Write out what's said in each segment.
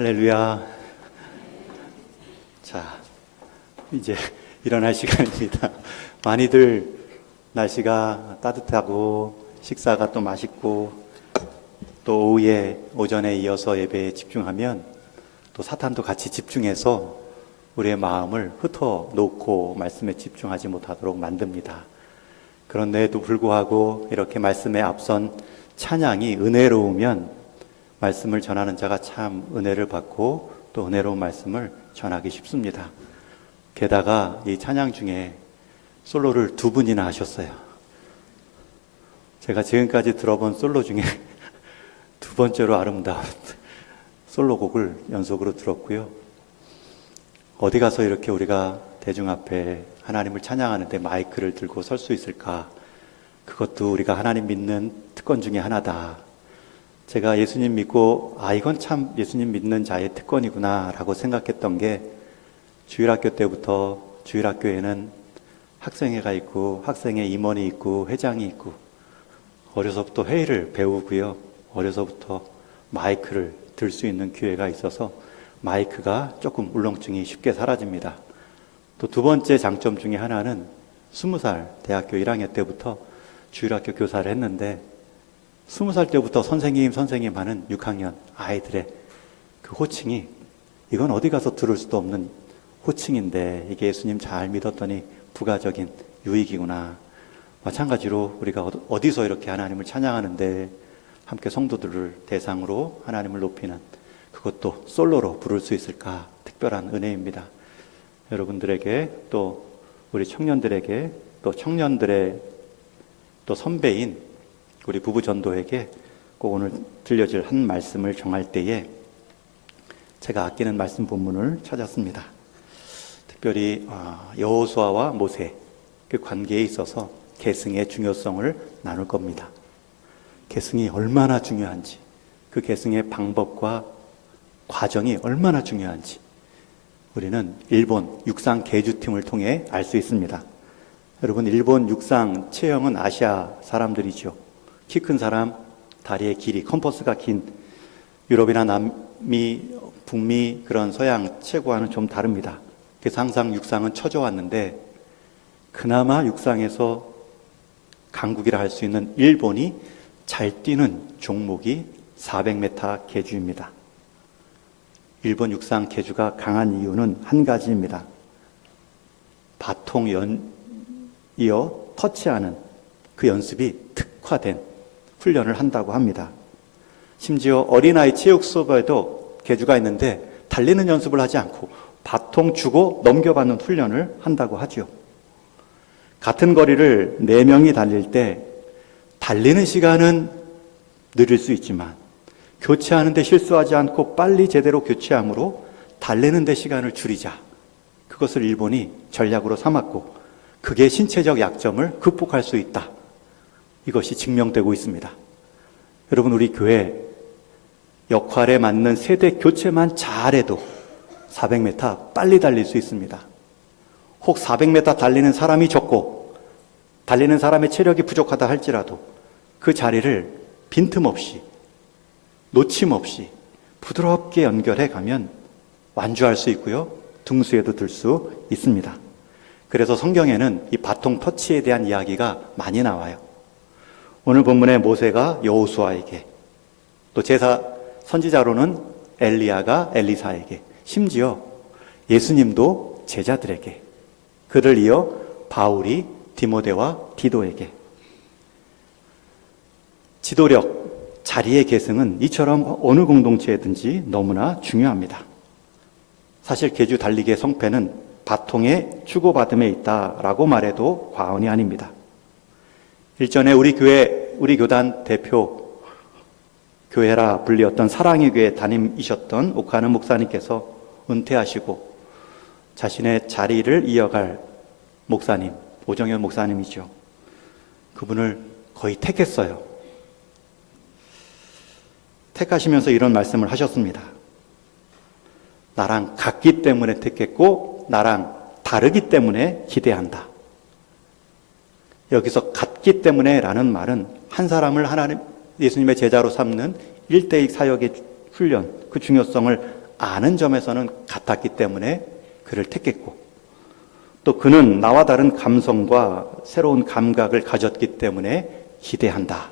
할렐루야. 자, 이제 일어날 시간입니다. 많이들 날씨가 따뜻하고 식사가 또 맛있고 또 오전에 이어서 예배에 집중하면 또 사탄도 같이 집중해서 우리의 마음을 흩어놓고 말씀에 집중하지 못하도록 만듭니다. 그런데도 불구하고 이렇게 말씀에 앞선 찬양이 은혜로우면 말씀을 전하는 자가 참 은혜를 받고 또 은혜로운 말씀을 전하기 쉽습니다. 게다가 이 찬양 중에 솔로를 2분이나 하셨어요. 제가 지금까지 들어본 솔로 중에 2번째로 아름다운 솔로곡을 연속으로 들었고요. 어디 가서 이렇게 우리가 대중 앞에 하나님을 찬양하는데 마이크를 들고 설 수 있을까? 그것도 우리가 하나님 믿는 특권 중에 하나다. 제가 예수님 믿고 이건 참 예수님 믿는 자의 특권이구나 라고 생각했던 게 주일학교 때부터 주일학교에는 학생회가 있고 학생회 임원이 있고 회장이 있고 어려서부터 회의를 배우고요. 어려서부터 마이크를 들 수 있는 기회가 있어서 마이크가 조금 울렁증이 쉽게 사라집니다. 또 2번째 장점 중에 하나는 20살 대학교 1학년 때부터 주일학교 교사를 했는데 20살 때부터 선생님 하는 6학년 아이들의 그 호칭이 이건 어디 가서 들을 수도 없는 호칭인데 이게 예수님 잘 믿었더니 부가적인 유익이구나. 마찬가지로 우리가 어디서 이렇게 하나님을 찬양하는데 함께 성도들을 대상으로 하나님을 높이는 그것도 솔로로 부를 수 있을까? 특별한 은혜입니다. 여러분들에게 또 우리 청년들에게 또 청년들의 또 선배인 우리 부부 전도에게 꼭 오늘 들려질 한 말씀을 정할 때에 제가 아끼는 말씀 본문을 찾았습니다. 특별히 여호수아와 모세 그 관계에 있어서 계승의 중요성을 나눌 겁니다. 계승이 얼마나 중요한지, 그 계승의 방법과 과정이 얼마나 중요한지 우리는 일본 육상 계주팀을 통해 알 수 있습니다. 여러분, 일본 육상 체형은 아시아 사람들이죠. 키 큰 사람, 다리의 길이, 컴퍼스가 긴 유럽이나 남미, 북미 그런 서양 체구와는 좀 다릅니다. 그래서 항상 육상은 쳐져왔는데 그나마 육상에서 강국이라 할 수 있는 일본이 잘 뛰는 종목이 400m 계주입니다. 일본 육상 계주가 강한 이유는 한 가지입니다. 바통 이어 터치하는 그 연습이 특화된 훈련을 한다고 합니다. 심지어 어린아이 체육 수업에도 계주가 있는데 달리는 연습을 하지 않고 바통 주고 넘겨받는 훈련을 한다고 하죠. 같은 거리를 4명이 달릴 때 달리는 시간은 느릴 수 있지만 교체하는데 실수하지 않고 빨리 제대로 교체함으로 달리는 데 시간을 줄이자. 그것을 일본이 전략으로 삼았고 그게 신체적 약점을 극복할 수 있다. 이것이 증명되고 있습니다. 여러분, 우리 교회 역할에 맞는 세대 교체만 잘해도 400m 빨리 달릴 수 있습니다. 혹 400m 달리는 사람이 적고 달리는 사람의 체력이 부족하다 할지라도 그 자리를 빈틈없이 놓침 없이 부드럽게 연결해 가면 완주할 수 있고요. 등수에도 들 수 있습니다. 그래서 성경에는 이 바통 터치에 대한 이야기가 많이 나와요. 오늘 본문에 모세가 여호수아에게 또 제사 선지자로는 엘리야가 엘리사에게 심지어 예수님도 제자들에게 그를 이어 바울이 디모데와 디도에게 지도력, 자리의 계승은 이처럼 어느 공동체에든지 너무나 중요합니다. 사실 계주 달리기의 성패는 바통의 주고받음에 있다라고 말해도 과언이 아닙니다. 일전에 우리 교단 대표 교회라 불리었던 사랑의 교회 담임이셨던 오카는 목사님께서 은퇴하시고 자신의 자리를 이어갈 목사님, 오정현 목사님이죠. 그분을 거의 택했어요. 택하시면서 이런 말씀을 하셨습니다. 나랑 같기 때문에 택했고 나랑 다르기 때문에 기대한다. 여기서 같기 때문에 라는 말은 한 사람을 예수님의 제자로 삼는 1대1 사역의 훈련, 그 중요성을 아는 점에서는 같았기 때문에 그를 택했고, 또 그는 나와 다른 감성과 새로운 감각을 가졌기 때문에 기대한다.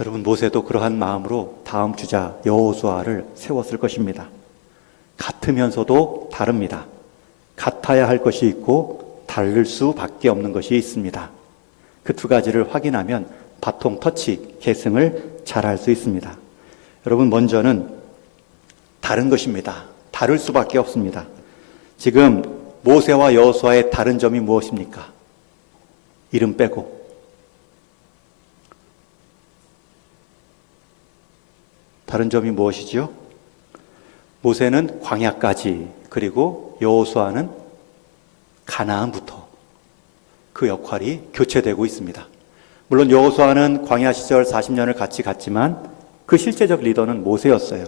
여러분, 모세도 그러한 마음으로 다음 주자 여호수아를 세웠을 것입니다. 같으면서도 다릅니다. 같아야 할 것이 있고 다를 수밖에 없는 것이 있습니다. 그 두 가지를 확인하면 바통 터치, 계승을 잘할 수 있습니다. 여러분, 먼저는 다른 것입니다. 다를 수밖에 없습니다. 지금 모세와 여호수아의 다른 점이 무엇입니까? 이름 빼고. 다른 점이 무엇이죠? 모세는 광야까지, 그리고 여호수아는 가나안부터 그 역할이 교체되고 있습니다. 물론 여호수아는 광야 시절 40년을 같이 갔지만 그 실제적 리더는 모세였어요.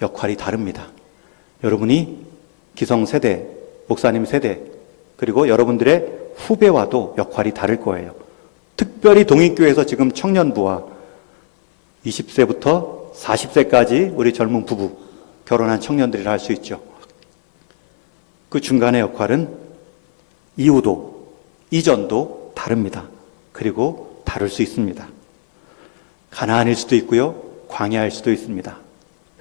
역할이 다릅니다. 여러분이 기성세대, 목사님 세대, 그리고 여러분들의 후배와도 역할이 다를 거예요. 특별히 동익교회에서 지금 청년부와 20세부터 40세까지 우리 젊은 부부, 결혼한 청년들이라 할 수 있죠. 그 중간의 역할은 이후도, 이전도 다릅니다. 그리고 다를 수 있습니다. 가나안일 수도 있고요, 광야일 수도 있습니다.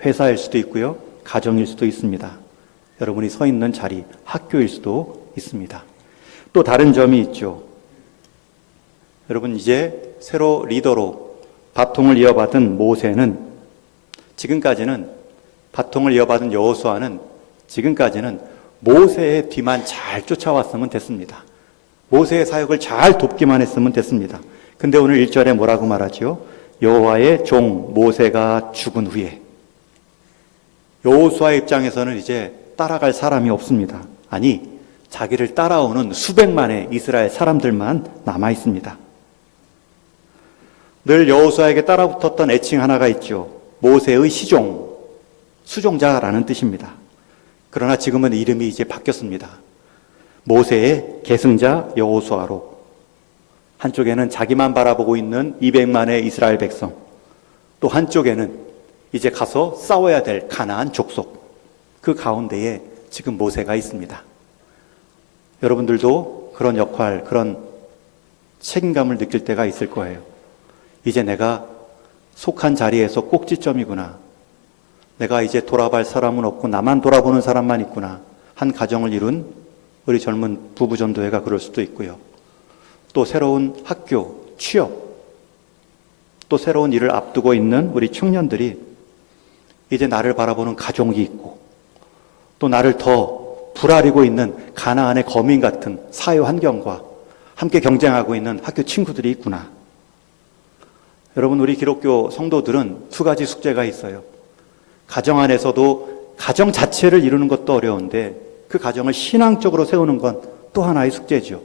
회사일 수도 있고요, 가정일 수도 있습니다. 여러분이 서 있는 자리, 학교일 수도 있습니다. 또 다른 점이 있죠. 여러분, 이제 새로 리더로 바통을 이어받은 모세는, 지금까지는 바통을 이어받은 여호수아는 지금까지는 모세의 뒤만 잘 쫓아왔으면 됐습니다. 모세의 사역을 잘 돕기만 했으면 됐습니다. 근데 오늘 1절에 뭐라고 말하죠? 여호와의 종 모세가 죽은 후에. 여호수아의 입장에서는 이제 따라갈 사람이 없습니다. 아니, 자기를 따라오는 수백만의 이스라엘 사람들만 남아 있습니다. 늘 여호수아에게 따라붙었던 애칭 하나가 있죠. 모세의 시종, 수종자라는 뜻입니다. 그러나 지금은 이름이 이제 바뀌었습니다. 모세의 계승자 여호수아로. 한쪽에는 자기만 바라보고 있는 200만의 이스라엘 백성, 또 한쪽에는 이제 가서 싸워야 될 가나안 족속, 그 가운데에 지금 모세가 있습니다. 여러분들도 그런 역할, 그런 책임감을 느낄 때가 있을 거예요. 이제 내가 속한 자리에서 꼭지점이구나. 내가 이제 돌아볼 사람은 없고 나만 돌아보는 사람만 있구나. 한 가정을 이룬 우리 젊은 부부 전도회가 그럴 수도 있고요. 또 새로운 학교, 취업, 또 새로운 일을 앞두고 있는 우리 청년들이 이제 나를 바라보는 가족이 있고, 또 나를 더 불아리고 있는 가나안의 거민 같은 사회 환경과 함께 경쟁하고 있는 학교 친구들이 있구나. 여러분, 우리 기독교 성도들은 두 가지 숙제가 있어요. 가정 안에서도 가정 자체를 이루는 것도 어려운데 그 가정을 신앙적으로 세우는 건 또 하나의 숙제죠.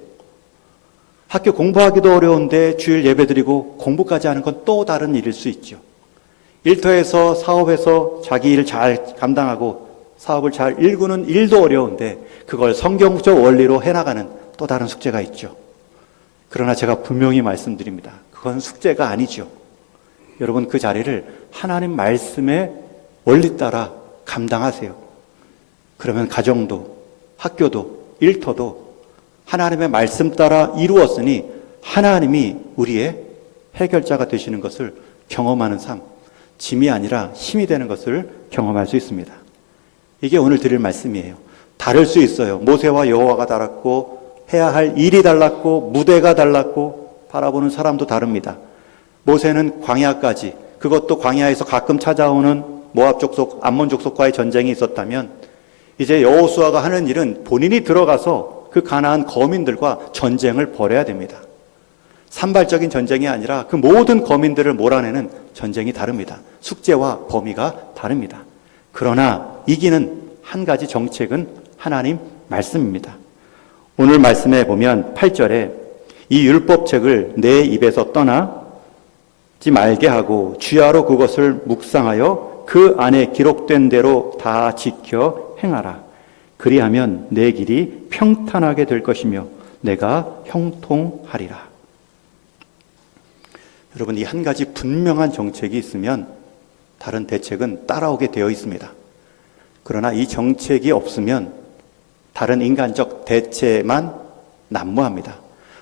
학교 공부하기도 어려운데 주일 예배드리고 공부까지 하는 건 또 다른 일일 수 있죠. 일터에서 사업에서 자기 일을 잘 감당하고 사업을 잘 일구는 일도 어려운데 그걸 성경적 원리로 해나가는 또 다른 숙제가 있죠. 그러나 제가 분명히 말씀드립니다. 그건 숙제가 아니죠. 여러분, 그 자리를 하나님 말씀의 원리 따라 감당하세요. 그러면 가정도, 학교도, 일터도 하나님의 말씀 따라 이루었으니 하나님이 우리의 해결자가 되시는 것을 경험하는 삶, 짐이 아니라 힘이 되는 것을 경험할 수 있습니다. 이게 오늘 드릴 말씀이에요. 다를 수 있어요. 모세와 여호와가 달랐고 해야 할 일이 달랐고 무대가 달랐고 바라보는 사람도 다릅니다. 모세는 광야까지, 그것도 광야에서 가끔 찾아오는 모압 족속, 암몬 족속과의 전쟁이 있었다면 이제 여호수아가 하는 일은 본인이 들어가서 그 가나안 거민들과 전쟁을 벌여야 됩니다. 산발적인 전쟁이 아니라 그 모든 거민들을 몰아내는 전쟁이 다릅니다. 숙제와 범위가 다릅니다. 그러나 이기는 한 가지 정책은 하나님 말씀입니다. 오늘 말씀에 보면 8절에 이 율법책을 내 입에서 떠나지 말게 하고 주야로 그것을 묵상하여 그 안에 기록된 대로 다 지켜 행하라. 그리하면 내 길이 평탄하게 될 것이며 내가 형통하리라. 여러분, 이 한 가지 분명한 정책이 있으면 다른 대책은 따라오게 되어 있습니다. 그러나 이 정책이 없으면 다른 인간적 대체만 난무합니다.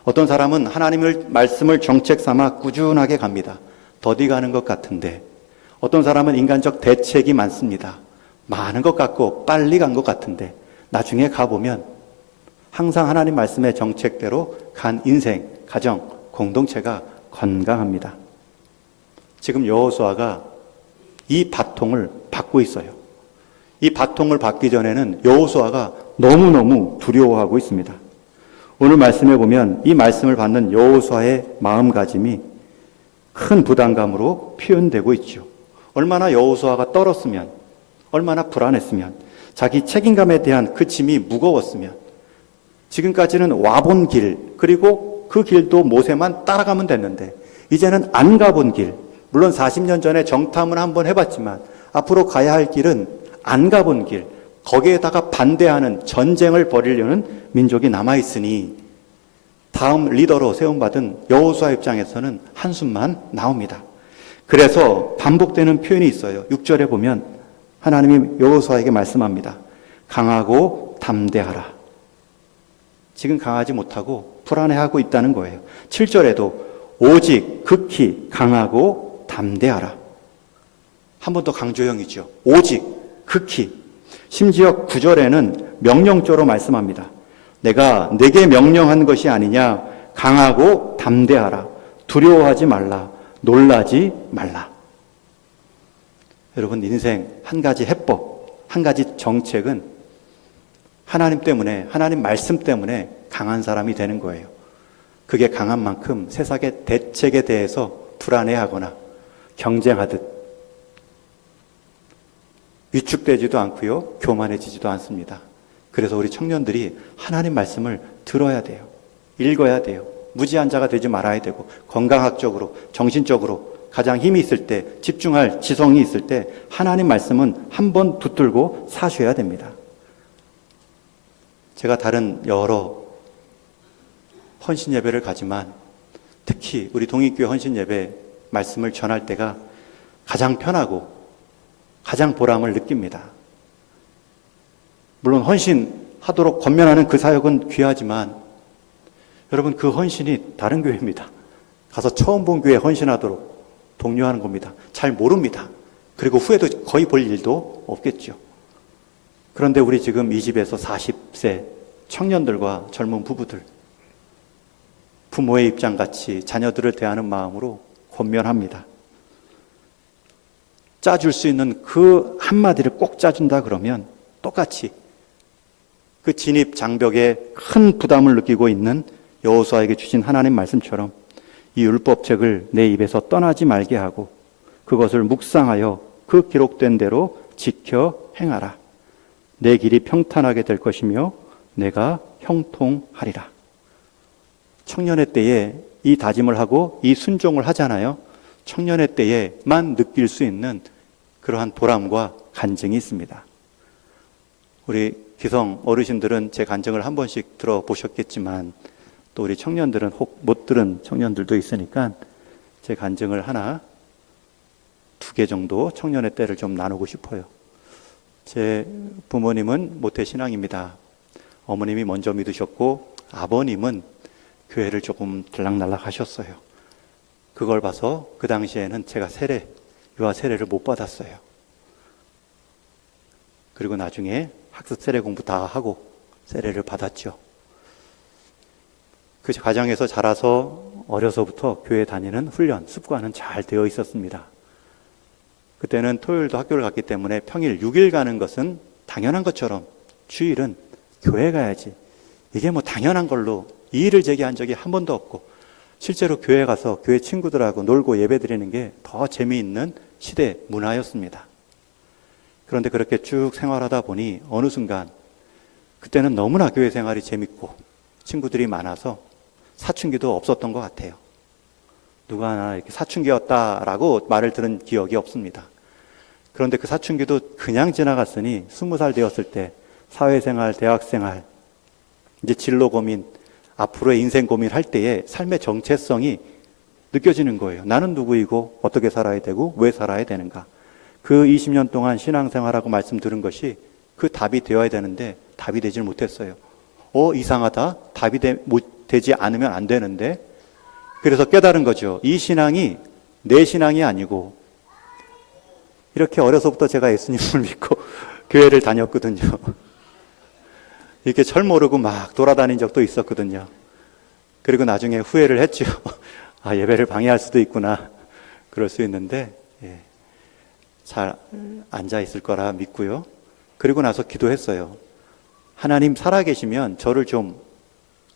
어떤 사람은 하나님의 말씀을 정책 삼아 꾸준하게 갑니다. 더디 가는 것 같은데, 어떤 사람은 인간적 대책이 많습니다. 많은 것 같고 빨리 간 것 같은데 나중에 가보면 항상 하나님 말씀의 정책대로 간 인생, 가정, 공동체가 건강합니다. 지금 여호수아가 이 바통을 받고 있어요. 이 바통을 받기 전에는 여호수아가 너무너무 두려워하고 있습니다. 오늘 말씀에 보면 이 말씀을 받는 여호수아의 마음가짐이 큰 부담감으로 표현되고 있죠. 얼마나 여호수아가 떨었으면, 얼마나 불안했으면, 자기 책임감에 대한 그 짐이 무거웠으면, 지금까지는 와본 길, 그리고 그 길도 모세만 따라가면 됐는데 이제는 안 가본 길, 물론 40년 전에 정탐을 한번 해봤지만 앞으로 가야 할 길은 안 가본 길, 거기에다가 반대하는 전쟁을 벌이려는 민족이 남아있으니 다음 리더로 세움받은 여호수아 입장에서는 한숨만 나옵니다. 그래서 반복되는 표현이 있어요. 6절에 보면 하나님이 여호수아에게 말씀합니다. 강하고 담대하라. 지금 강하지 못하고 불안해하고 있다는 거예요. 7절에도 오직 극히 강하고 담대하라. 한 번 더 강조형이죠. 오직 극히. 심지어 9절에는 명령조로 말씀합니다. 내가 내게 명령한 것이 아니냐. 강하고 담대하라. 두려워하지 말라. 놀라지 말라. 여러분, 인생 한 가지 해법, 한 가지 정책은 하나님 때문에, 하나님 말씀 때문에 강한 사람이 되는 거예요. 그게 강한 만큼 세상의 대책에 대해서 불안해하거나 경쟁하듯 위축되지도 않고요, 교만해지지도 않습니다. 그래서 우리 청년들이 하나님 말씀을 들어야 돼요. 읽어야 돼요. 무지한 자가 되지 말아야 되고, 건강학적으로, 정신적으로 가장 힘이 있을 때, 집중할 지성이 있을 때 하나님 말씀은 한번 붙들고 사셔야 됩니다. 제가 다른 여러 헌신 예배를 가지만 특히 우리 동익교회 헌신 예배 말씀을 전할 때가 가장 편하고 가장 보람을 느낍니다. 물론 헌신하도록 권면하는 그 사역은 귀하지만 여러분, 그 헌신이 다른 교회입니다. 가서 처음 본 교회에 헌신하도록 독려하는 겁니다. 잘 모릅니다. 그리고 후에도 거의 볼 일도 없겠죠. 그런데 우리 지금 이 집에서 40세 청년들과 젊은 부부들, 부모의 입장같이 자녀들을 대하는 마음으로 권면합니다. 짜줄 수 있는 그 한마디를 꼭 짜준다 그러면 똑같이 그 진입 장벽에 큰 부담을 느끼고 있는 여호수아에게 주신 하나님 말씀처럼 이 율법책을 내 입에서 떠나지 말게 하고 그것을 묵상하여 그 기록된 대로 지켜 행하라. 내 길이 평탄하게 될 것이며 내가 형통하리라. 청년의 때에 이 다짐을 하고 이 순종을 하잖아요. 청년의 때에만 느낄 수 있는 그러한 보람과 간증이 있습니다. 우리 기성 어르신들은 제 간증을 한 번씩 들어보셨겠지만 또 우리 청년들은 혹 못 들은 청년들도 있으니까 제 간증을 하나, 두 개 정도 청년의 때를 좀 나누고 싶어요. 제 부모님은 모태신앙입니다. 어머님이 먼저 믿으셨고 아버님은 교회를 조금 들락날락 하셨어요. 그걸 봐서 그 당시에는 제가 유아 세례를 못 받았어요. 그리고 나중에 학습 세례 공부 다 하고 세례를 받았죠. 그 과정에서 자라서 어려서부터 교회 다니는 훈련, 습관은 잘 되어 있었습니다. 그때는 토요일도 학교를 갔기 때문에 평일 6일 가는 것은 당연한 것처럼 주일은 교회 가야지, 이게 뭐 당연한 걸로 이의를 제기한 적이 한 번도 없고, 실제로 교회 가서 교회 친구들하고 놀고 예배 드리는 게 더 재미있는 시대 문화였습니다. 그런데 그렇게 쭉 생활하다 보니 어느 순간 그때는 너무나 교회 생활이 재밌고 친구들이 많아서 사춘기도 없었던 것 같아요. 누가 하나 이렇게 사춘기였다라고 말을 들은 기억이 없습니다. 그런데 그 사춘기도 그냥 지나갔으니 20살 되었을 때 사회생활, 대학생활, 이제 진로 고민, 앞으로의 인생 고민할 때에 삶의 정체성이 느껴지는 거예요. 나는 누구이고 어떻게 살아야 되고 왜 살아야 되는가. 그 20년 동안 신앙생활하고 말씀 들은 것이 그 답이 되어야 되는데 답이 되질 못했어요. 이상하다. 답이 되지 않으면 안 되는데. 그래서 깨달은 거죠. 이 신앙이 내 신앙이 아니고, 이렇게 어려서부터 제가 예수님을 믿고 교회를 다녔거든요. 이렇게 철 모르고 막 돌아다닌 적도 있었거든요. 그리고 나중에 후회를 했죠. 예배를 방해할 수도 있구나. 그럴 수 있는데, 잘 앉아 있을 거라 믿고요. 그리고 나서 기도했어요. 하나님 살아계시면 저를 좀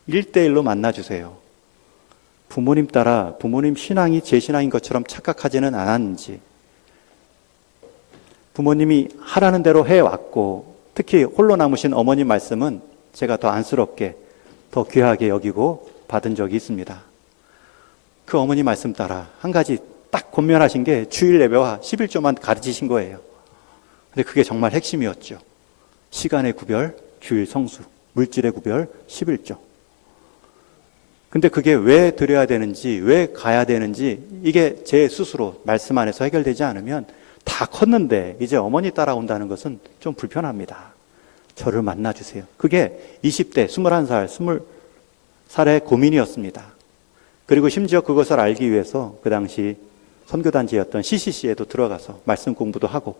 1대1로 만나주세요. 부모님 따라 부모님 신앙이 제 신앙인 것처럼 착각하지는 않았는지, 부모님이 하라는 대로 해왔고, 특히 홀로 남으신 어머님 말씀은 제가 더 안쓰럽게, 더 귀하게 여기고 받은 적이 있습니다. 그 어머니 말씀 따라 한 가지 딱 권면하신 게 주일 예배와 11조만 가르치신 거예요. 근데 그게 정말 핵심이었죠. 시간의 구별, 주일 성수, 물질의 구별, 11조. 근데 그게 왜 드려야 되는지, 왜 가야 되는지, 이게 제 스스로 말씀 안에서 해결되지 않으면 다 컸는데 이제 어머니 따라온다는 것은 좀 불편합니다. 저를 만나주세요. 그게 20대, 21살, 20살의 고민이었습니다. 그리고 심지어 그것을 알기 위해서 그 당시 선교단지였던 CCC에도 들어가서 말씀 공부도 하고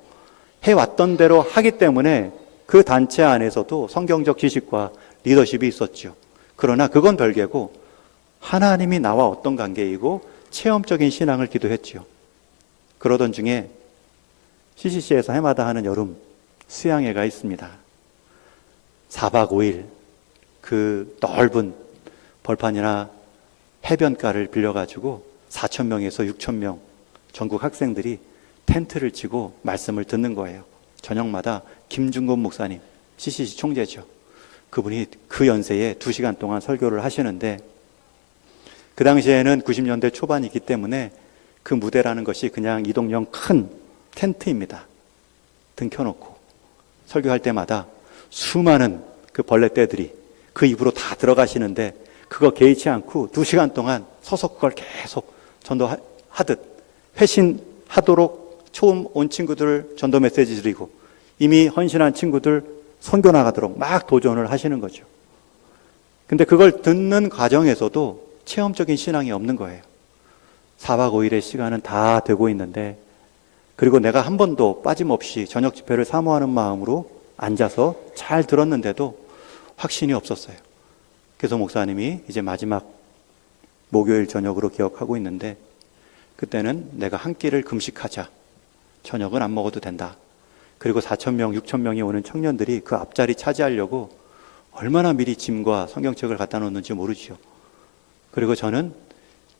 해왔던 대로 하기 때문에 그 단체 안에서도 성경적 지식과 리더십이 있었죠. 그러나 그건 별개고 하나님이 나와 어떤 관계이고 체험적인 신앙을 기도했죠. 그러던 중에 CCC에서 해마다 하는 여름 수양회가 있습니다. 4박 5일 그 넓은 벌판이나 해변가를 빌려가지고 4,000명에서 6,000명 전국 학생들이 텐트를 치고 말씀을 듣는 거예요. 저녁마다 김중곤 목사님, CCC 총재죠. 그분이 그 연세에 2시간 동안 설교를 하시는데, 그 당시에는 90년대 초반이기 때문에 그 무대라는 것이 그냥 이동형 큰 텐트입니다. 등 켜놓고 설교할 때마다 수많은 그 벌레떼들이 그 입으로 다 들어가시는데, 그거 개의치 않고 2시간 동안 서서 그걸 계속 전도하듯 회신하도록 처음 온 친구들 전도 메시지 드리고, 이미 헌신한 친구들 선교 나가도록 막 도전을 하시는 거죠. 근데 그걸 듣는 과정에서도 체험적인 신앙이 없는 거예요. 4박 5일의 시간은 다 되고 있는데, 그리고 내가 한 번도 빠짐없이 저녁 집회를 사모하는 마음으로 앉아서 잘 들었는데도 확신이 없었어요. 그래서 목사님이 이제 마지막 목요일 저녁으로 기억하고 있는데, 그때는 내가 한 끼를 금식하자. 저녁은 안 먹어도 된다. 그리고 4,000명, 6,000명이 오는 청년들이 그 앞자리 차지하려고 얼마나 미리 짐과 성경책을 갖다 놓는지 모르죠. 그리고 저는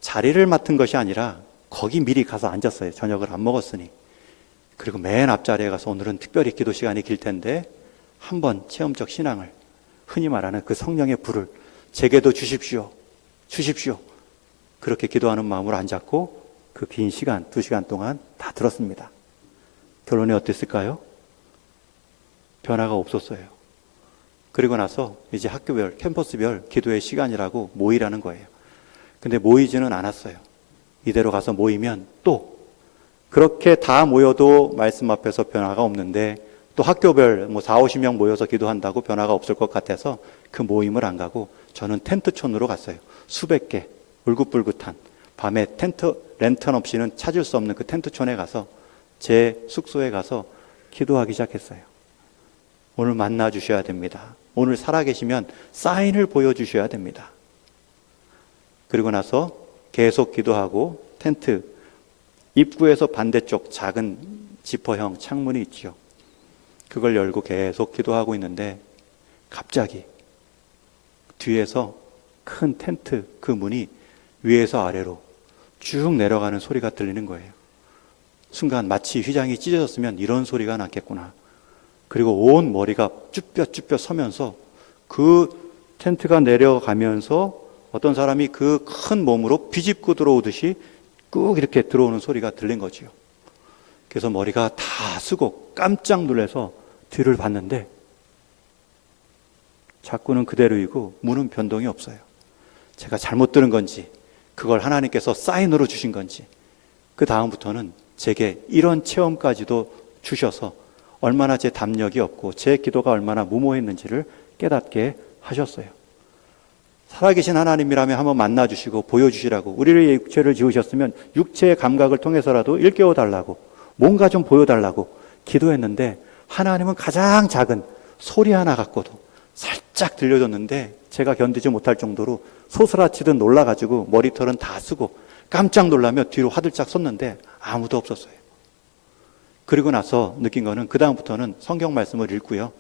자리를 맡은 것이 아니라 거기 미리 가서 앉았어요. 저녁을 안 먹었으니. 그리고 맨 앞자리에 가서 오늘은 특별히 기도 시간이 길 텐데 한번 체험적 신앙을, 흔히 말하는 그 성령의 불을 제게도 주십시오. 주십시오. 그렇게 기도하는 마음으로 앉았고 그 긴 시간, 2시간 동안 다 들었습니다. 결론이 어땠을까요? 변화가 없었어요. 그리고 나서 이제 학교별, 캠퍼스별 기도의 시간이라고 모이라는 거예요. 근데 모이지는 않았어요. 이대로 가서 모이면 또 그렇게 다 모여도 말씀 앞에서 변화가 없는데, 또 학교별 4, 50명 모여서 기도한다고 변화가 없을 것 같아서 그 모임을 안 가고 저는 텐트촌으로 갔어요. 수백 개 울긋불긋한 밤에 텐트 랜턴 없이는 찾을 수 없는 그 텐트촌에 가서 제 숙소에 가서 기도하기 시작했어요. 오늘 만나 주셔야 됩니다. 오늘 살아계시면 사인을 보여주셔야 됩니다. 그리고 나서 계속 기도하고 텐트 입구에서 반대쪽 작은 지퍼형 창문이 있죠. 그걸 열고 계속 기도하고 있는데 갑자기 뒤에서 큰 텐트 그 문이 위에서 아래로 쭉 내려가는 소리가 들리는 거예요. 순간 마치 휘장이 찢어졌으면 이런 소리가 났겠구나. 그리고 온 머리가 쭈뼛쭈뼛 서면서 그 텐트가 내려가면서 어떤 사람이 그 큰 몸으로 비집고 들어오듯이 꾹 이렇게 들어오는 소리가 들린 거지요. 그래서 머리가 다 쓰고 깜짝 놀라서 뒤를 봤는데 자꾸는 그대로이고 문은 변동이 없어요. 제가 잘못 들은 건지 그걸 하나님께서 사인으로 주신 건지 그 다음부터는 제게 이런 체험까지도 주셔서 얼마나 제 담력이 없고 제 기도가 얼마나 무모했는지를 깨닫게 하셨어요. 살아계신 하나님이라면 한번 만나주시고 보여주시라고, 우리를 육체를 지으셨으면 육체의 감각을 통해서라도 일깨워달라고, 뭔가 좀 보여달라고 기도했는데, 하나님은 가장 작은 소리 하나 갖고도 살짝 들려줬는데 제가 견디지 못할 정도로 소스라치듯 놀라가지고 머리털은 다 쓰고 깜짝 놀라며 뒤로 화들짝 섰는데 아무도 없었어요. 그리고 나서 느낀 거는, 그 다음부터는 성경 말씀을 읽고요,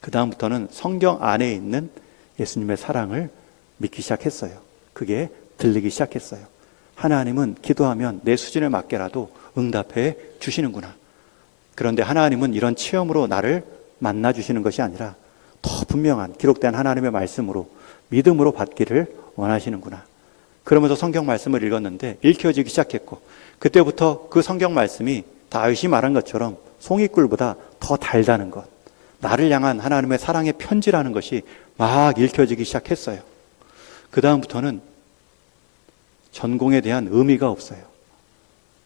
그 다음부터는 성경 안에 있는 예수님의 사랑을 믿기 시작했어요. 그게 들리기 시작했어요. 하나님은 기도하면 내 수준에 맞게라도 응답해 주시는구나. 그런데 하나님은 이런 체험으로 나를 만나 주시는 것이 아니라 더 분명한 기록된 하나님의 말씀으로, 믿음으로 받기를 원하시는구나. 그러면서 성경 말씀을 읽었는데 읽혀지기 시작했고, 그때부터 그 성경 말씀이 다윗이 말한 것처럼 송이꿀보다 더 달다는 것, 나를 향한 하나님의 사랑의 편지라는 것이 막 읽혀지기 시작했어요. 그 다음부터는 전공에 대한 의미가 없어요.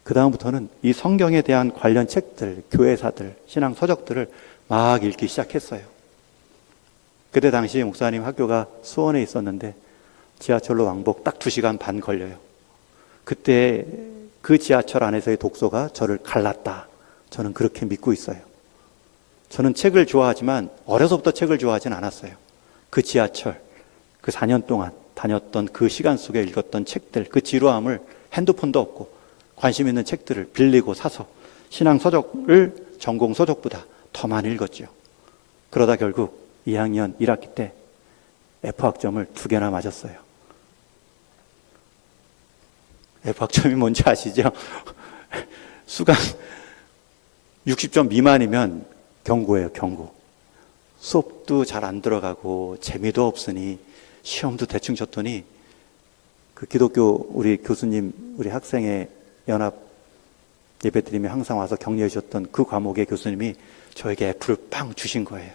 그 다음부터는 이 성경에 대한 관련 책들, 교회사들, 신앙 서적들을 막 읽기 시작했어요. 그때 당시 목사님 학교가 수원에 있었는데 지하철로 왕복 딱 2시간 반 걸려요. 그때 그 지하철 안에서의 독서가 저를 갈랐다. 저는 그렇게 믿고 있어요. 저는 책을 좋아하지만 어려서부터 책을 좋아하진 않았어요. 그 지하철, 그 4년 동안 다녔던 그 시간 속에 읽었던 책들, 그 지루함을, 핸드폰도 없고 관심 있는 책들을 빌리고 사서 신앙 서적을 전공 서적보다 더 많이 읽었죠. 그러다 결국 2학년 1학기 때 F학점을 2개나 맞았어요. F학점이 뭔지 아시죠? 수강 60점 미만이면 경고예요, 경고. 수업도 잘 안 들어가고 재미도 없으니 시험도 대충 쳤더니, 그 기독교 우리 교수님, 우리 학생의 연합 예배드리며 항상 와서 격려해 주셨던 그 과목의 교수님이 저에게 F를 빵 주신 거예요.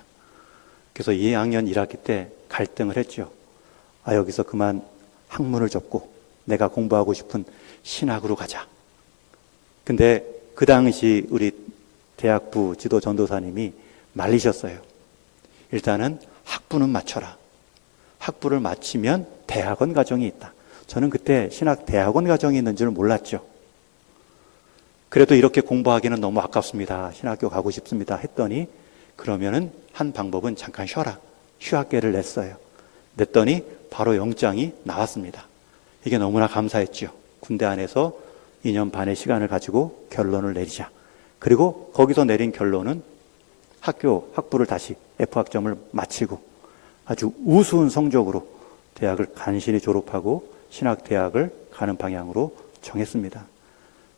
그래서 2학년 1학기 때 갈등을 했죠. 여기서 그만 학문을 접고 내가 공부하고 싶은 신학으로 가자. 근데 그 당시 우리 대학부 지도 전도사님이 말리셨어요. 일단은 학부는 맞춰라. 학부를 마치면 대학원 과정이 있다. 저는 그때 신학 대학원 과정이 있는 줄 몰랐죠. 그래도 이렇게 공부하기는 너무 아깝습니다. 신학교 가고 싶습니다. 했더니, 그러면은 한 방법은 잠깐 쉬어라. 휴학계를 냈어요. 냈더니 바로 영장이 나왔습니다. 이게 너무나 감사했죠. 군대 안에서 2년 반의 시간을 가지고 결론을 내리자. 그리고 거기서 내린 결론은 학부를 다시 F학점을 마치고 아주 우스운 성적으로 대학을 간신히 졸업하고 신학대학을 가는 방향으로 정했습니다.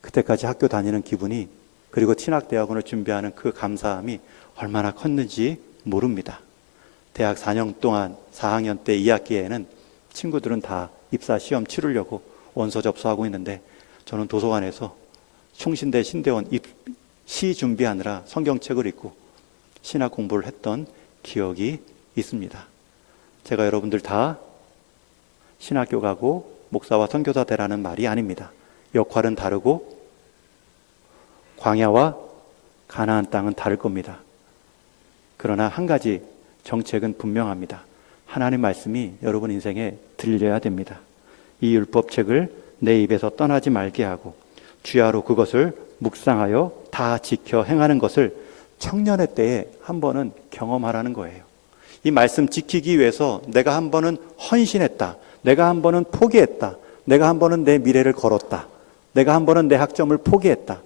그때까지 학교 다니는 기분이, 그리고 신학대학원을 준비하는 그 감사함이 얼마나 컸는지 모릅니다. 대학 4년 동안 4학년 때 2학기에는 친구들은 다 입사 시험 치르려고 원서 접수하고 있는데, 저는 도서관에서 충신대 신대원 시 준비하느라 성경책을 읽고 신학 공부를 했던 기억이 있습니다. 제가 여러분들 다 신학교 가고 목사와 선교사 되라는 말이 아닙니다. 역할은 다르고 광야와 가나안 땅은 다를 겁니다. 그러나 한 가지 정책은 분명합니다. 하나님 말씀이 여러분 인생에 들려야 됩니다. 이 율법책을 내 입에서 떠나지 말게 하고 주야로 그것을 묵상하여 다 지켜 행하는 것을 청년의 때에 한 번은 경험하라는 거예요. 이 말씀 지키기 위해서 내가 한 번은 헌신했다. 내가 한 번은 포기했다. 내가 한 번은 내 미래를 걸었다. 내가 한 번은 내 학점을 포기했다.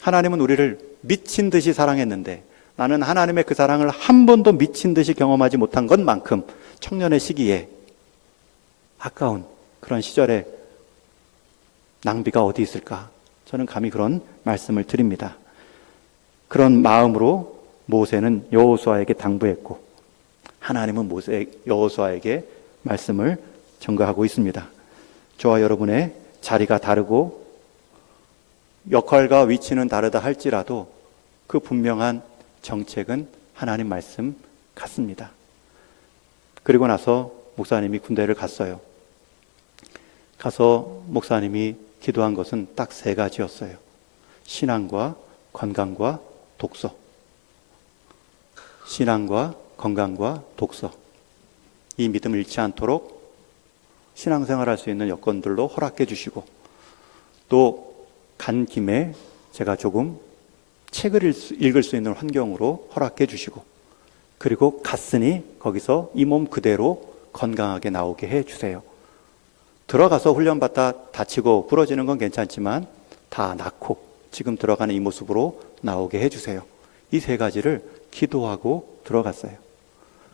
하나님은 우리를 미친 듯이 사랑했는데 나는 하나님의 그 사랑을 한 번도 미친 듯이 경험하지 못한 것만큼 청년의 시기에 아까운 그런 시절에 낭비가 어디 있을까? 저는 감히 그런 말씀을 드립니다. 그런 마음으로 모세는 여호수아에게 당부했고, 하나님은 여호수아에게 말씀을 전가하고 있습니다. 저와 여러분의 자리가 다르고 역할과 위치는 다르다 할지라도 그 분명한 정책은 하나님 말씀 같습니다. 그리고 나서 목사님이 군대를 갔어요. 가서 목사님이 기도한 것은 딱 3가지였어요. 신앙과 건강과 독서. 신앙과 건강과 독서. 이 믿음 잃지 않도록 신앙생활할 수 있는 여건들로 허락해 주시고, 또 간 김에 제가 조금 책을 읽을 수 있는 환경으로 허락해 주시고, 그리고 갔으니 거기서 이 몸 그대로 건강하게 나오게 해 주세요. 들어가서 훈련받다 다치고 부러지는 건 괜찮지만 다 낫고 지금 들어가는 이 모습으로 나오게 해 주세요. 이 세 가지를 기도하고 들어갔어요.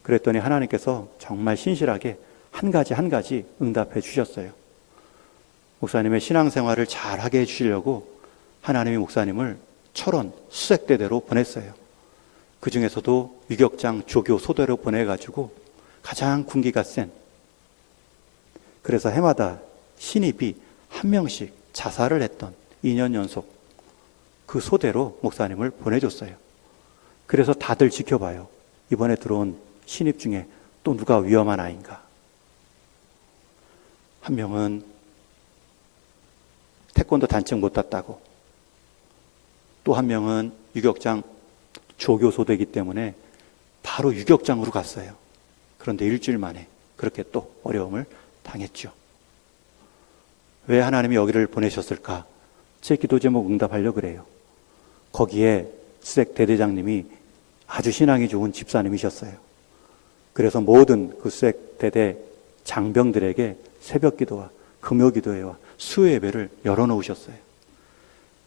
그랬더니 하나님께서 정말 신실하게 한 가지 한 가지 응답해 주셨어요. 목사님의 신앙생활을 잘하게 해주시려고 하나님이 목사님을 철원 수색대대로 보냈어요. 그 중에서도 유격장 조교 소대로 보내가지고 가장 군기가 센, 그래서 해마다 신입이 한 명씩 자살을 했던 2년 연속 그 소대로 목사님을 보내줬어요. 그래서 다들 지켜봐요. 이번에 들어온 신입 중에 또 누가 위험한 아이인가. 한 명은 태권도 단층 못 탔다고, 또 한 명은 유격장 조교소대이기 때문에 바로 유격장으로 갔어요. 그런데 일주일 만에 그렇게 또 어려움을 당했죠. 왜 하나님이 여기를 보내셨을까? 제 기도 제목 응답하려고 그래요. 거기에 수색 대대장님이 아주 신앙이 좋은 집사님이셨어요. 그래서 모든 그 수색 대대 장병들에게 새벽 기도와 금요 기도회와 수요 예배를 열어놓으셨어요.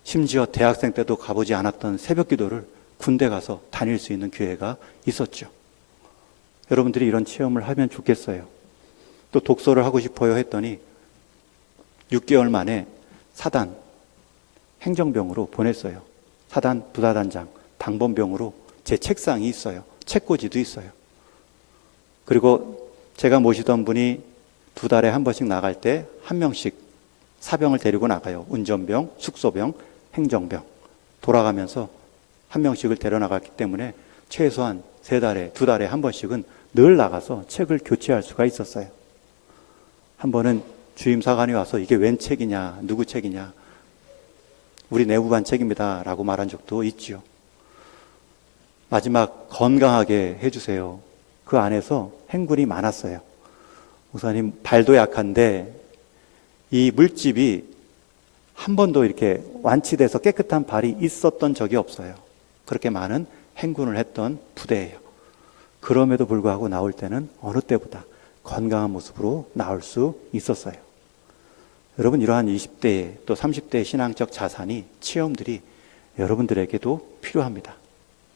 심지어 대학생 때도 가보지 않았던 새벽 기도를 군대 가서 다닐 수 있는 기회가 있었죠. 여러분들이 이런 체험을 하면 좋겠어요. 또 독서를 하고 싶어요 했더니 6개월 만에 사단 행정병으로 보냈어요. 사단 부사단장 당번병으로 제 책상이 있어요. 책꽂이도 있어요. 그리고 제가 모시던 분이 2달에 한 번씩 나갈 때 한 명씩 사병을 데리고 나가요. 운전병, 숙소병, 행정병. 돌아가면서 한 명씩을 데려나갔기 때문에 최소한 3달에, 2달에 한 번씩은 늘 나가서 책을 교체할 수가 있었어요. 한 번은 주임사관이 와서 이게 웬 책이냐, 누구 책이냐, 우리 내부반 책입니다 라고 말한 적도 있죠. 마지막 건강하게 해주세요. 그 안에서 행군이 많았어요. 목사님 발도 약한데 이 물집이 한 번도 이렇게 완치돼서 깨끗한 발이 있었던 적이 없어요. 그렇게 많은 행군을 했던 부대예요. 그럼에도 불구하고 나올 때는 어느 때보다 건강한 모습으로 나올 수 있었어요. 여러분, 이러한 20대 또 30대의 신앙적 자산이, 체험들이 여러분들에게도 필요합니다.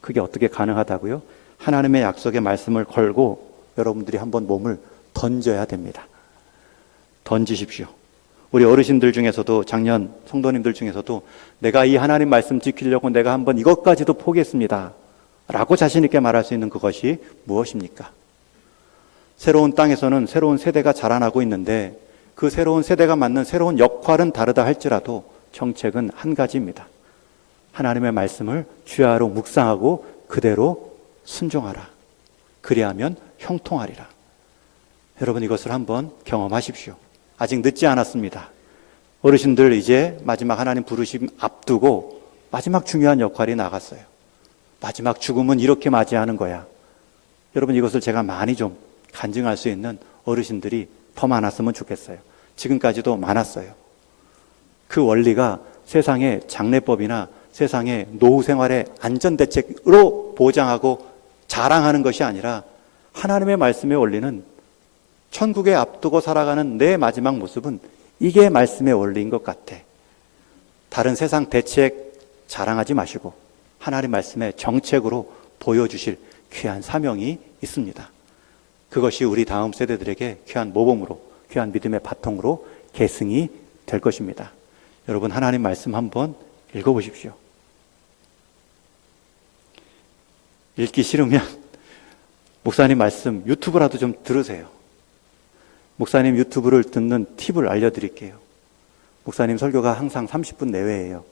그게 어떻게 가능하다고요? 하나님의 약속의 말씀을 걸고 여러분들이 한번 몸을 던져야 됩니다. 던지십시오. 우리 어르신들 중에서도, 작년 성도님들 중에서도 내가 이 하나님 말씀 지키려고 내가 한번 이것까지도 포기했습니다 라고 자신 있게 말할 수 있는 그것이 무엇입니까? 새로운 땅에서는 새로운 세대가 자라나고 있는데 그 새로운 세대가 맡는 새로운 역할은 다르다 할지라도 정책은 한 가지입니다. 하나님의 말씀을 주야로 묵상하고 그대로 순종하라. 그리하면 형통하리라. 여러분, 이것을 한번 경험하십시오. 아직 늦지 않았습니다. 어르신들 이제 마지막 하나님 부르심 앞두고 마지막 중요한 역할이 나갔어요. 마지막 죽음은 이렇게 맞이하는 거야. 여러분, 이것을 제가 많이 좀 간증할 수 있는 어르신들이 더 많았으면 좋겠어요. 지금까지도 많았어요. 그 원리가 세상의 장례법이나 세상의 노후 생활의 안전대책으로 보장하고 자랑하는 것이 아니라 하나님의 말씀의 원리는, 천국에 앞두고 살아가는 내 마지막 모습은 이게 말씀의 원리인 것 같아. 다른 세상 대책 자랑하지 마시고 하나님 말씀의 정책으로 보여주실 귀한 사명이 있습니다. 그것이 우리 다음 세대들에게 귀한 모범으로, 귀한 믿음의 바통으로 계승이 될 것입니다. 여러분, 하나님 말씀 한번 읽어보십시오. 읽기 싫으면 목사님 말씀 유튜브라도 좀 들으세요. 목사님 유튜브를 듣는 팁을 알려드릴게요. 목사님 설교가 항상 30분 내외예요.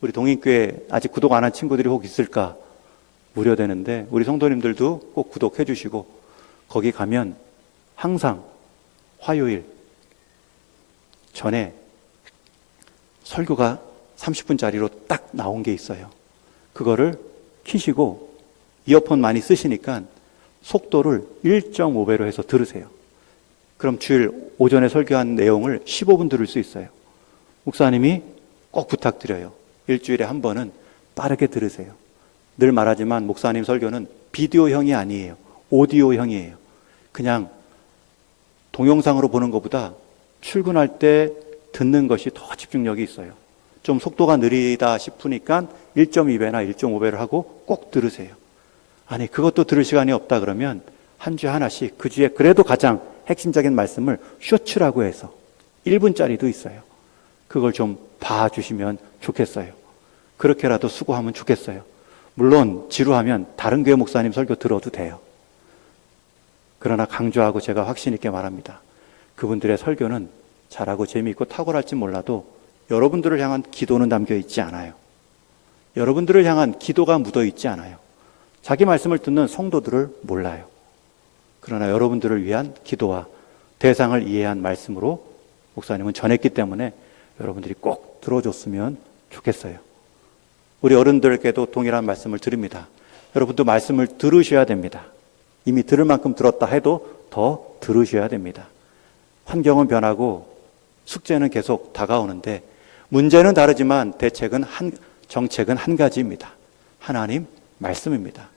우리 동인교회 아직 구독 안 한 친구들이 혹 있을까 우려되는데 우리 성도님들도 꼭 구독해 주시고, 거기 가면 항상 화요일 전에 설교가 30분짜리로 딱 나온 게 있어요. 그거를 키시고 이어폰 많이 쓰시니까 속도를 1.5배로 해서 들으세요. 그럼 주일 오전에 설교한 내용을 15분 들을 수 있어요. 목사님이 꼭 부탁드려요. 일주일에 한 번은 빠르게 들으세요. 늘 말하지만 목사님 설교는 비디오형이 아니에요. 오디오형이에요. 그냥 동영상으로 보는 것보다 출근할 때 듣는 것이 더 집중력이 있어요. 좀 속도가 느리다 싶으니까 1.2배나 1.5배를 하고 꼭 들으세요. 아니, 그것도 들을 시간이 없다 그러면 한 주에 하나씩 그 주에 그래도 가장 핵심적인 말씀을 쇼츠라고 해서 1분짜리도 있어요. 그걸 좀 봐주시면 좋겠어요. 그렇게라도 수고하면 좋겠어요. 물론 지루하면 다른 교회 목사님 설교 들어도 돼요. 그러나 강조하고 제가 확신 있게 말합니다. 그분들의 설교는 잘하고 재미있고 탁월할지 몰라도 여러분들을 향한 기도는 담겨 있지 않아요. 여러분들을 향한 기도가 묻어 있지 않아요. 자기 말씀을 듣는 성도들을 몰라요. 그러나 여러분들을 위한 기도와 대상을 이해한 말씀으로 목사님은 전했기 때문에 여러분들이 꼭 들어줬으면 좋겠어요. 우리 어른들께도 동일한 말씀을 드립니다. 여러분도 말씀을 들으셔야 됩니다. 이미 들을 만큼 들었다 해도 더 들으셔야 됩니다. 환경은 변하고 숙제는 계속 다가오는데 문제는 다르지만 정책은 한 가지입니다. 하나님 말씀입니다.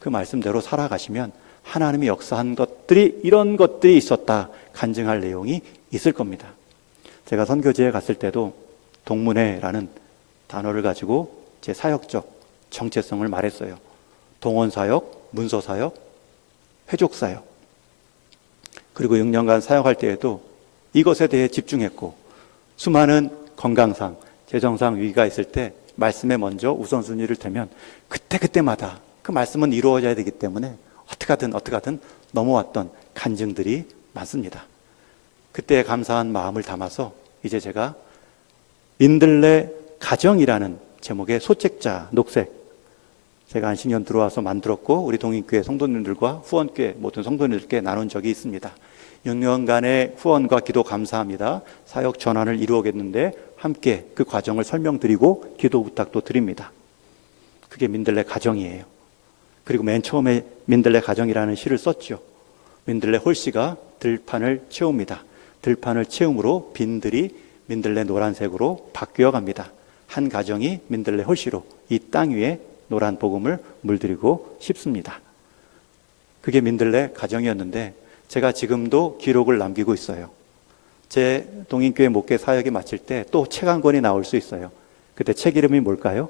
그 말씀대로 살아가시면 하나님이 역사한 것들이 이런 것들이 있었다 간증할 내용이 있을 겁니다. 제가 선교지에 갔을 때도 동문회라는 단어를 가지고 제 사역적 정체성을 말했어요. 동원사역, 문서사역, 회족사역. 그리고 6년간 사역할 때에도 이것에 대해 집중했고 수많은 건강상, 재정상 위기가 있을 때 말씀에 먼저 우선순위를 두면 그때마다 그 말씀은 이루어져야 되기 때문에 어떻게 하든 넘어왔던 간증들이 많습니다. 그때의 감사한 마음을 담아서 이제 제가 민들레 가정이라는 제목의 소책자 녹색 제가 안식년 들어와서 만들었고 우리 동인교회 성도님들과 후원교회 모든 성도님들께 나눈 적이 있습니다. 6년간의 후원과 기도 감사합니다. 사역 전환을 이루어겠는데 함께 그 과정을 설명드리고 기도 부탁도 드립니다. 그게 민들레 가정이에요. 그리고 맨 처음에 민들레 가정이라는 시를 썼죠. 민들레 홀씨가 들판을 채웁니다. 들판을 채움으로 빈들이 민들레 노란색으로 바뀌어 갑니다. 한 가정이 민들레 홀씨로 이 땅 위에 노란 복음을 물들이고 싶습니다. 그게 민들레 가정이었는데 제가 지금도 기록을 남기고 있어요. 제 동인교회 목회 사역이 마칠 때 또 책 한 권이 나올 수 있어요. 그때 책 이름이 뭘까요?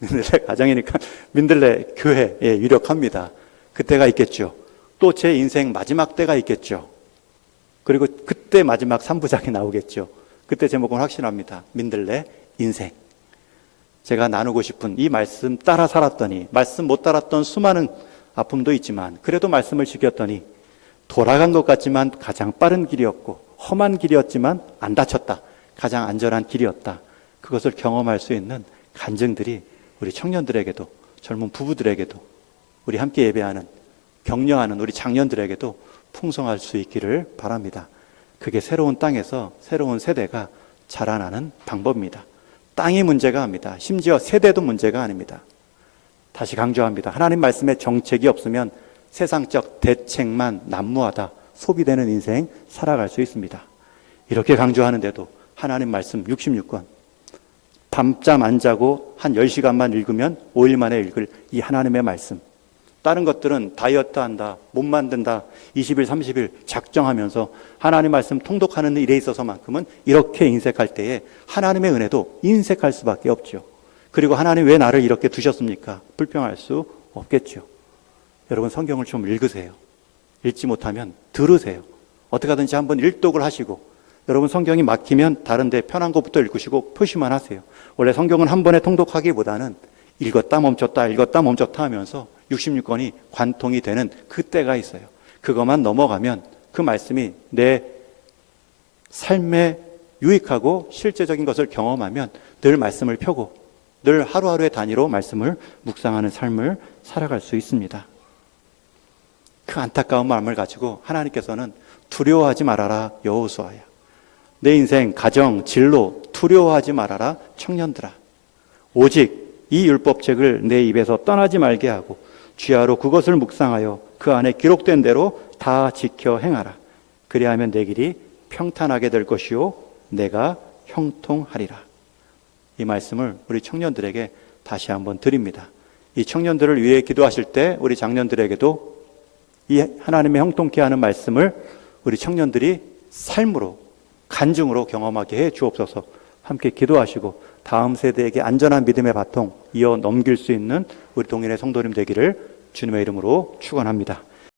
민들레 가정이니까 민들레 교회에 유력합니다. 그때가 있겠죠. 또 제 인생 마지막 때가 있겠죠. 그리고 그때 마지막 3부작이 나오겠죠. 그때 제목은 확실합니다. 민들레 인생. 제가 나누고 싶은 이 말씀 따라 살았더니 말씀 못 따랐던 수많은 아픔도 있지만 그래도 말씀을 지켰더니 돌아간 것 같지만 가장 빠른 길이었고 험한 길이었지만 안 다쳤다. 가장 안전한 길이었다. 그것을 경험할 수 있는 간증들이 우리 청년들에게도 젊은 부부들에게도 우리 함께 예배하는 격려하는 우리 장년들에게도 풍성할 수 있기를 바랍니다. 그게 새로운 땅에서 새로운 세대가 자라나는 방법입니다. 땅이 문제가 아닙니다. 심지어 세대도 문제가 아닙니다. 다시 강조합니다. 하나님 말씀에 정책이 없으면 세상적 대책만 난무하다 소비되는 인생 살아갈 수 있습니다. 이렇게 강조하는데도 하나님 말씀 66권 밤잠 안 자고 한 10시간만 읽으면 5일 만에 읽을 이 하나님의 말씀. 다른 것들은 다이어트 한다, 못 만든다, 20일, 30일 작정하면서 하나님 말씀 통독하는 일에 있어서만큼은 이렇게 인색할 때에 하나님의 은혜도 인색할 수밖에 없죠. 그리고 하나님 왜 나를 이렇게 두셨습니까? 불평할 수 없겠죠. 여러분 성경을 좀 읽으세요. 읽지 못하면 들으세요. 어떻게 하든지 한번 일독을 하시고 여러분 성경이 막히면 다른 데 편한 것부터 읽으시고 표시만 하세요. 원래 성경은 한 번에 통독하기보다는 읽었다 멈췄다 하면서 66권이 관통이 되는 그때가 있어요. 그것만 넘어가면 그 말씀이 내 삶에 유익하고 실제적인 것을 경험하면 늘 말씀을 펴고 늘 하루하루의 단위로 말씀을 묵상하는 삶을 살아갈 수 있습니다. 그 안타까운 마음을 가지고 하나님께서는 두려워하지 말아라 여호수아야. 내 인생, 가정, 진로 두려워하지 말아라 청년들아. 오직 이 율법책을 내 입에서 떠나지 말게 하고 주야로 그것을 묵상하여 그 안에 기록된 대로 다 지켜 행하라. 그리하면 내 길이 평탄하게 될 것이요 내가 형통하리라. 이 말씀을 우리 청년들에게 다시 한번 드립니다. 이 청년들을 위해 기도하실 때 우리 장년들에게도 이 하나님의 형통케 하는 말씀을 우리 청년들이 삶으로 간증으로 경험하게 해 주옵소서. 함께 기도하시고 다음 세대에게 안전한 믿음의 바통 이어 넘길 수 있는 우리 동일의 성도님 되기를 주님의 이름으로 축원합니다.